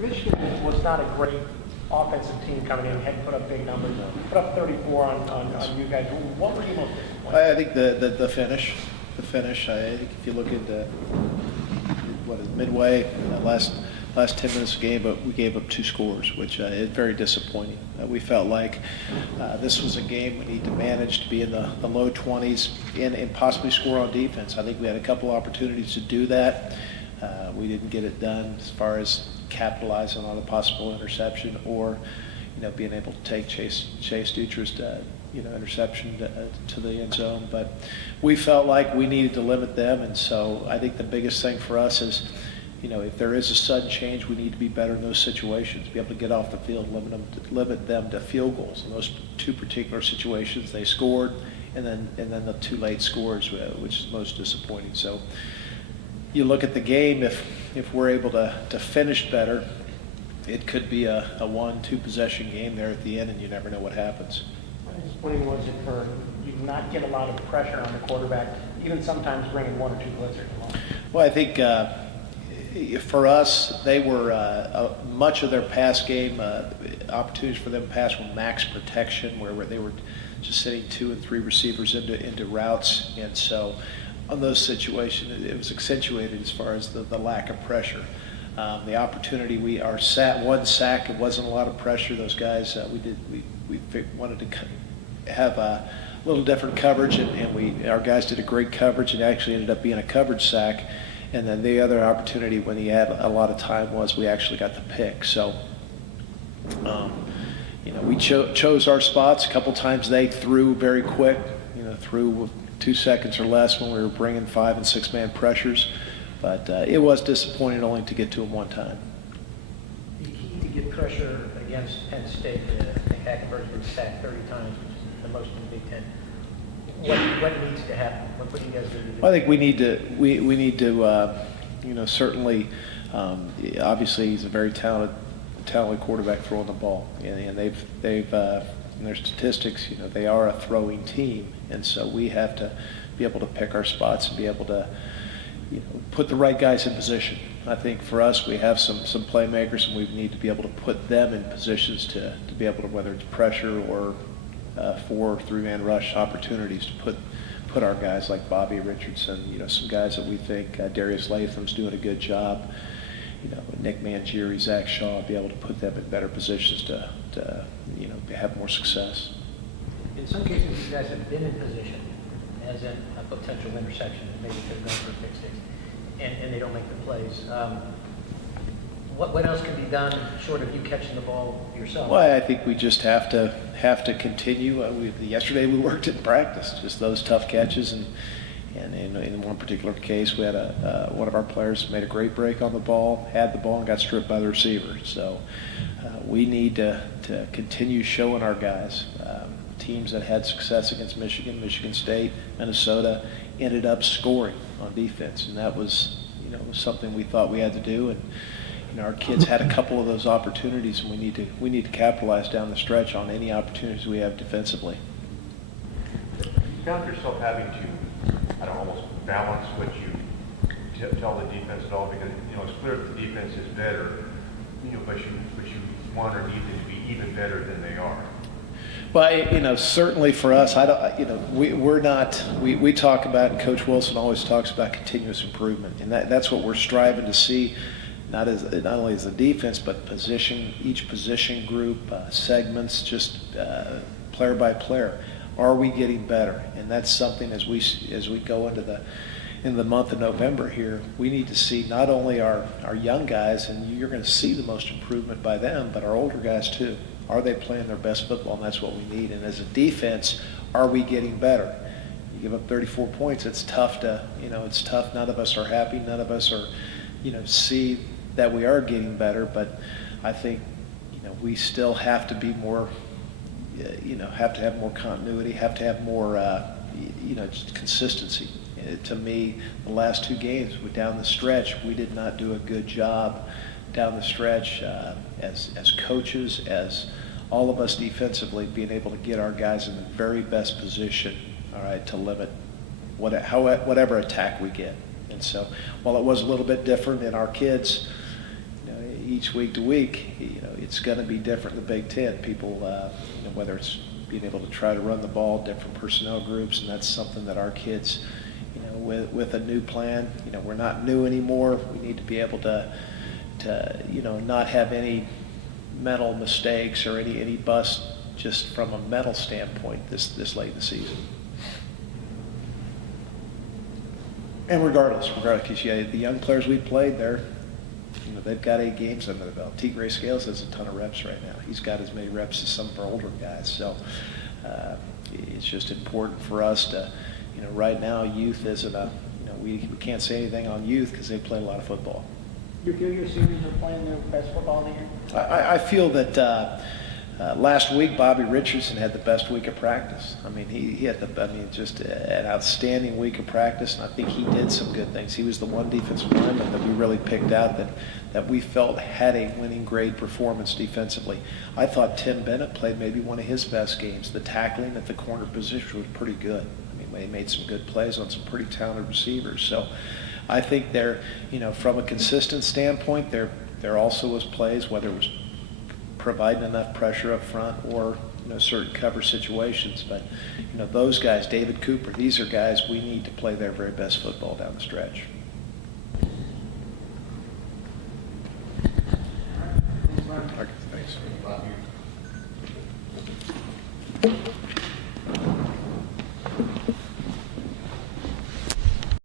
Michigan was not a great offensive team coming in, had put up big numbers, put up 34 on you guys. What were you most disappointed? I think the finish. I think if you look at midway, last 10 minutes of the game, but we gave up 2 scores, which is very disappointing. We felt like this was a game we need to manage to be in the low 20s and possibly score on defense. I think we had a couple opportunities to do that. We didn't get it done as far as capitalizing on a possible interception or, being able to take Chase Dutra's interception to the end zone. But we felt like we needed to limit them, and so I think the biggest thing for us is, if there is a sudden change, we need to be better in those situations, be able to get off the field, limit them to field goals. In those 2 particular situations, they scored, and then the 2 late scores, which is most disappointing. So you look at the game, if we're able to finish better, it could be a 1-2 possession game there at the end, and you never know what happens. How disappointing was it for you to not get a lot of pressure on the quarterback, even sometimes bringing 1 or 2 blitzers along? Well, I think for us, they were much of their pass game, opportunities for them to pass were max protection, where they were just sitting 2 and 3 receivers into routes. And so on those situations, it was accentuated as far as the lack of pressure. The opportunity, one sack, it wasn't a lot of pressure. Those guys, we wanted to have a little different coverage, and our guys did a great coverage, and actually ended up being a coverage sack. And then the other opportunity when he had a lot of time was we actually got the pick. So, we chose our spots. A couple times they threw very quick, threw with 2 seconds or less when we were bringing 5- and 6-man pressures. But it was disappointing only to get to him one time. The key to get pressure against Penn State, I think Hackenberg's been sacked 30 times, which is the most in the Big Ten. What needs to happen? What do you guys need to do? I think we need to certainly, obviously he's a very talented quarterback throwing the ball, and they've in their statistics, they are a throwing team, and so we have to be able to pick our spots and be able to, put the right guys in position. I think for us, we have some playmakers, and we need to be able to put them in positions to be able to, whether it's pressure or 4- or 3-man rush opportunities, to put our guys like Bobby Richardson, some guys that we think Darius Latham's doing a good job, Nick Mangieri, Zach Shaw, be able to put them in better positions to have more success. In some cases, you guys have been in position, as in a potential interception that maybe could have gone for a pick six, and they don't make the plays. What else can be done short of you catching the ball yourself? Well, I think we just have to continue. Yesterday we worked in practice, just those tough catches, and in one particular case, we had one of our players made a great break on the ball, had the ball, and got stripped by the receiver. So we need to continue showing our guys. Teams that had success against Michigan State, Minnesota, ended up scoring on defense, and that was something we thought we had to do. And our kids had a couple of those opportunities, and we need to capitalize down the stretch on any opportunities we have defensively. You found yourself having to, almost balance what you tell the defense at all, because it's clear that the defense is better, but you want or need them to be even better than they are. Well, certainly for us, we're not. We talk about, and Coach Wilson always talks about continuous improvement, and that's what we're striving to see. Not only as the defense, but each position group, segments, just player by player. Are we getting better? And that's something as we go into the month of November here, we need to see not only our young guys, and you're going to see the most improvement by them, but our older guys too. Are they playing their best football? And that's what we need. And as a defense, are we getting better? You give up 34 points, it's tough to, it's tough. None of us are happy. None of us are, see that we are getting better. But I think, we still have to be more, have to have more continuity, have to have more, just consistency. To me, the last 2 games down the stretch, we did not do a good job down the stretch as coaches, as all of us defensively, being able to get our guys in the very best position, all right, to limit whatever attack we get. And so while it was a little bit different in our kids, each week to week, it's going to be different in the Big Ten. People, whether it's being able to try to run the ball, different personnel groups, and that's something that our kids, with a new plan, we're not new anymore. We need to be able to not have any mental mistakes or any bust just from a mental standpoint this late in the season. And regardless, because the young players we played, they've got 8 games under the belt. T. Gray Scales has a ton of reps right now. He's got as many reps as some of our older guys. So it's just important for us to, right now, youth isn't we can't say anything on youth because they play a lot of football. You feel your seniors are playing their best football of the year? I feel that last week Bobby Richardson had the best week of practice. I mean, he had just an outstanding week of practice, and I think he did some good things. He was the one defensive lineman that we really picked out that we felt had a winning grade performance defensively. I thought Tim Bennett played maybe one of his best games. The tackling at the corner position was pretty good. I mean, they made some good plays on some pretty talented receivers. So I think they're, from a consistent standpoint, there also was plays, whether it was providing enough pressure up front or certain cover situations. But those guys, David Cooper, these are guys we need to play their very best football down the stretch. Thanks, Brian. Okay, thanks.